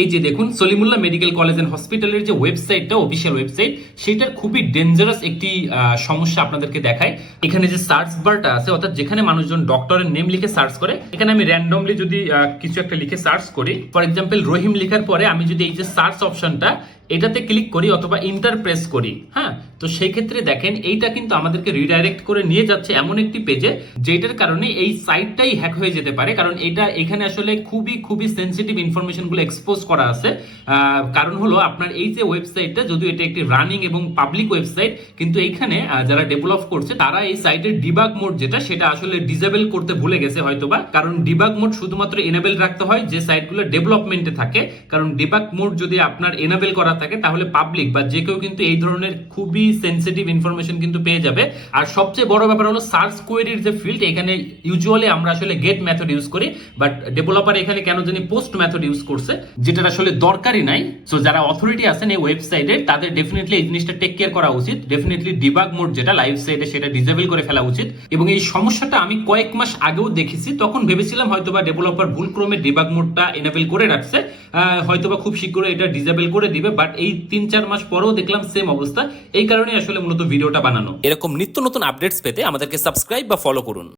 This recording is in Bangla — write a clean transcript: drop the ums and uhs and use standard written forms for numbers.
এই যে দেখুন সলিমুল্লাহ মেডিকেল কলেজ এন্ড হসপিটালের যে ওয়েবসাইটটা, অফিসিয়াল ওয়েবসাইট, সেটার খুবই ডেঞ্জারাস একটি সমস্যা আপনাদেরকে দেখায়। এখানে যে সার্চ বারটা আছে, অর্থাৎ যেখানে মানুষজন ডক্টরের নেম লিখে সার্চ করে, এখানে আমি র্যান্ডমলি যদি কিছু একটা লিখে সার্চ করি, ফর এক্সাম্পল রহিম লেখার পরে আমি যদি এই যে সার্চ অপশনটা এটাতে ক্লিক করি অথবা ইন্টার প্রেস করি, হ্যাঁ, তো সেই ক্ষেত্রে দেখেন এইটা কিন্তু আমাদেরকে রিডাইরেক্ট করে নিয়ে যাচ্ছে এমন একটি পেজে, যেটার কারণে এই সাইটটাই হ্যাক হয়ে যেতে পারে। কারণ এটা এখানে আসলে খুবই খুবই সেনসিটিভ ইনফরমেশন গুলো এক্সপোজ করা আছে। কারণ হলো আপনার এই যে ওয়েবসাইটটা, যদিও এটা একটি রানিং এবং পাবলিক ওয়েবসাইট, কিন্তু এইখানে যারা ডেভেলপ করছে তারা এই সাইটের ডিবাগ মোড যেটা, সেটা আসলে ডিসেবল করতে ভুলে গেছে হয়তোবা। কারণ ডিবাগ মোড শুধুমাত্র এনেবল রাখতে হয় যে সাইটগুলো ডেভেলপমেন্টে থাকে। কারণ ডিবাগ মোড যদি আপনার এনেবল করা থাকে তাহলে পাবলিক বা যে কেউ কিন্তু এই ধরনের খুবই সেনসিটিভ ইনফরমেশন কিন্তু পেয়ে যাবে। আর সবচেয়ে বড় ব্যাপার হলো সার্চ কোয়েরির যে ফিল্ড, এখানে ইউজুয়ালি আমরা আসলে গেট মেথড ইউজ করি, বাট ডেভেলপার এখানে কেন জানি পোস্ট মেথড ইউজ করছে, যেটা আসলে দরকারই নাই। সো যারা অথরিটি আছেন এই ওয়েবসাইটে, তাদের ডেফিনেটলি এই জিনিসটা টেক কেয়ার করা উচিত। ডেফিনেটলি ডিবাগ মোড যেটা লাইভ সাইটে, সেটা ডিসেবল করে ফেলা উচিত। এবং এই সমস্যাটা আমি কয়েক মাস আগেও দেখেছি, তখন ভেবেছিলাম হয়তোবা ডেভেলপার ভুলক্রমে ডিবাগ মোডটা এনেবল করে রাখছে, হয়তোবা খুব শীঘ্রই এটা ডিসেবল করে দিবে। বাট এই 3-4 মাস পরেও দেখলাম সেম অবস্থা। এই কারণে আসলে মূলত ভিডিওটা বানানো। এরকম নিত্য নতুন আপডেটস পেতে আমাদেরকে সাবস্ক্রাইব বা ফলো করুন।